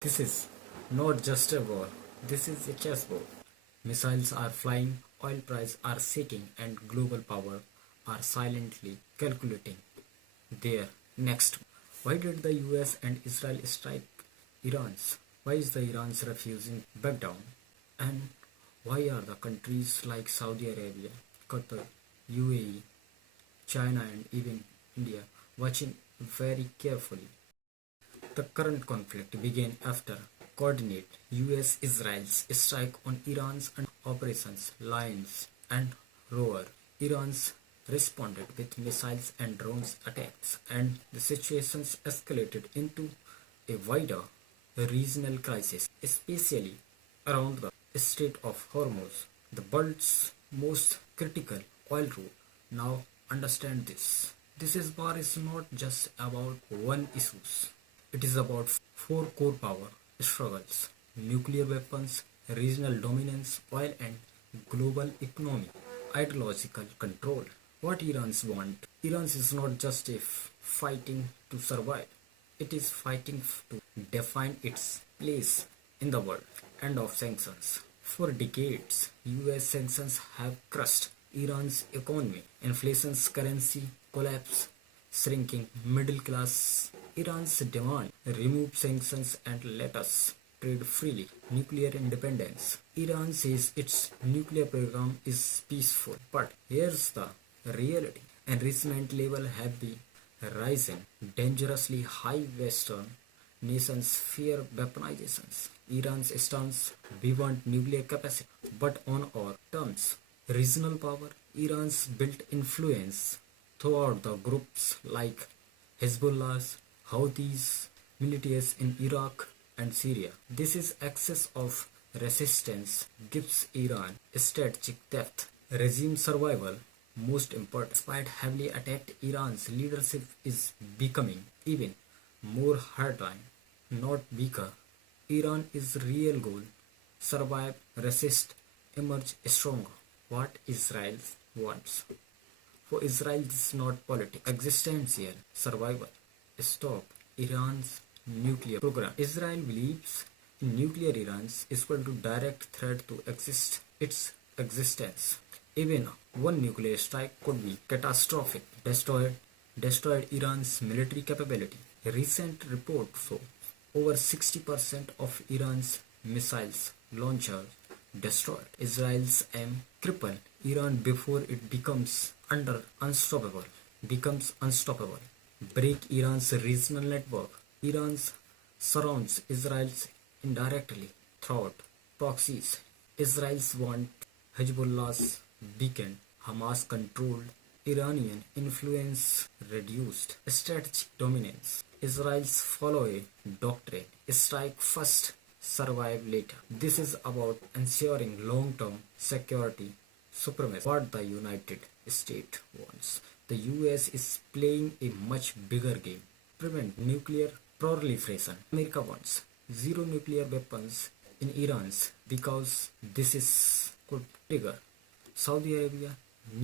This is not just a war, this is a chessboard. Missiles are flying, oil prices are sinking, and global power are silently calculating their next. Why did the US and Israel strike Iran's? Why is the Iran's refusing back down? And why are the countries like Saudi Arabia, Qatar, UAE, China, and even India watching very carefully? The current conflict began after coordinated US-Israel's strike on Iran's operations Lions and Roar. Iran's responded with missiles and drones attacks, and the situation escalated into a wider regional crisis, especially around the Strait of Hormuz, the world's most critical oil route. Now understand this. This is war is not just about one issue. It is about four core power struggles: nuclear weapons, regional dominance, oil and global economy, ideological control. What Iran's want? Iran's is not just a fighting to survive. It is fighting to define its place in the world. End of sanctions. For decades, US sanctions have crushed Iran's economy. Inflation's currency collapse, shrinking middle class. Iran's demand: remove sanctions and let us trade freely. Nuclear independence. Iran says its nuclear program is peaceful, but here's the reality. Enrichment level have been rising dangerously high. Western nations fear weaponizations. Iran's stance: we want nuclear capacity, but on our terms. Regional power. Iran's built influence throughout the groups like Hezbollah, Houthis, militias in Iraq and Syria. This is excess of resistance gives Iran strategic depth. Regime survival, most important. Despite heavily attacked, Iran's leadership is becoming even more hardline, not weaker. Iran is real goal: survive, resist, emerge stronger. What Israel wants. For Israel, this is not politics, existential survival. Stop Iran's nuclear program. Israel believes in nuclear. Iran's equal to direct threat to its existence. Even one nuclear strike could be catastrophic, destroyed Iran's military capability. A recent report shows over 60% of Iran's missiles launchers destroyed. Israel's aim: cripple Iran before it becomes unstoppable. Break Iran's regional network. Iran surrounds Israel indirectly through proxies. Israel's want Hezbollah's weakened, Hamas controlled, Iranian influence reduced, strategic dominance. Israel's follow a doctrine: strike first, survive later. This is about ensuring long-term security supremacy. What the United States wants. The US is playing a much bigger game. Prevent nuclear proliferation. America wants zero nuclear weapons in Iran's because this is could trigger Saudi Arabia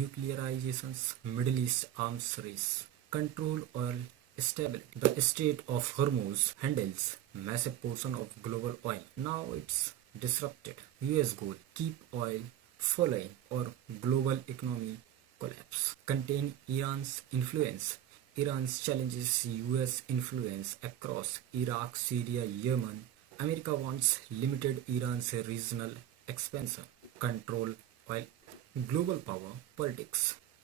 nuclearizations, Middle East arms race, control oil stability. The Strait of Hormuz handles massive portion of global oil. Now it's disrupted. US goal: keep oil flowing or global economy collapse. Contain Iran's influence. Iran challenges US influence across Iraq, Syria, Yemen. America wants limited Iran's regional expansion. Control oil. Global power politics.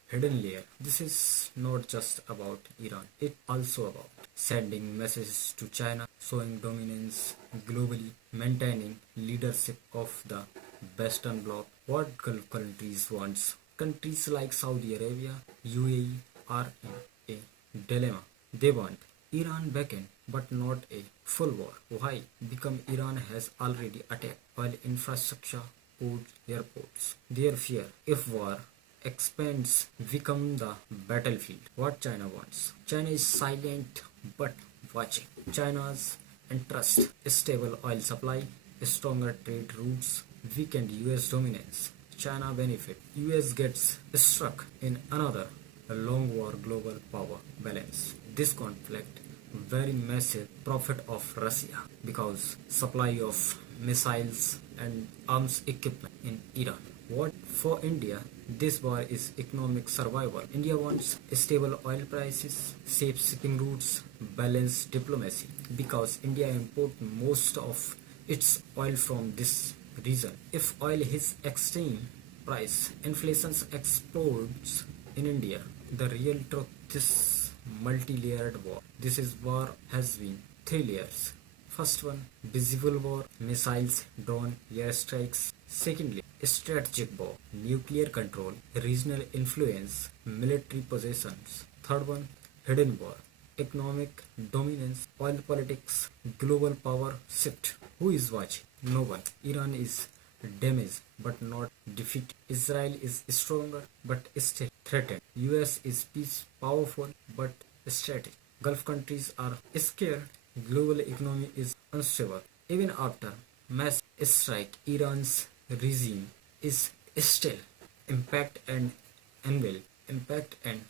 Hidden layer. This is not just about Iran. It's also about sending messages to China, showing dominance globally, maintaining leadership of the Western Bloc. What Gulf countries wants? Countries like Saudi Arabia, UAE are in a dilemma. They want Iran back in, but not a full war. Why? Because Iran has already attacked oil infrastructure, ports, airports. Their fear: if war expands, become the battlefield. What China wants? China is silent but watching. China's interest: stable oil supply, stronger trade routes, weakened US dominance. China benefit. US gets struck in another long war global power balance. This conflict very massive profit of Russia. because supply of missiles and arms equipment in Iran. What for India? This war is economic survival. India wants stable oil prices, safe shipping routes, balanced diplomacy because India imports most of its oil from this region. If oil hits extreme price, inflation explodes in India. The real truth this multi-layered war. This is war has been three layers. First one, visible war, missiles, drone, airstrikes. Secondly, strategic war, nuclear control, regional influence, military possessions. Third one, hidden war, economic dominance, oil politics, global power shift. Who is watching? No one. Iran is damaged but not defeated. Israel is stronger but still threatened. US is peace powerful but strategic. Gulf countries are scared. Global economy is unstable. Even after mass strike, Iran's regime is still impact and unveil, impact and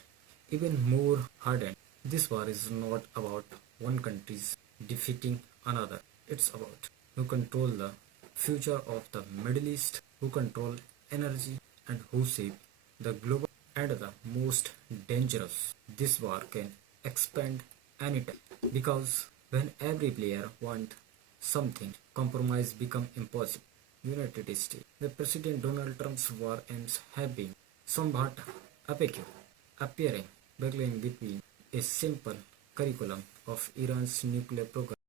even more hardened. This war is not about one country's defeating another. It's about who control the future of the Middle East, who control energy and who shape the global and the most dangerous. This war can expand anytime because when every player wants something, compromise become impossible. United States. The President Donald Trump's war aims have been somewhat opaque, appearing, battling between a simple curriculum of Iran's nuclear program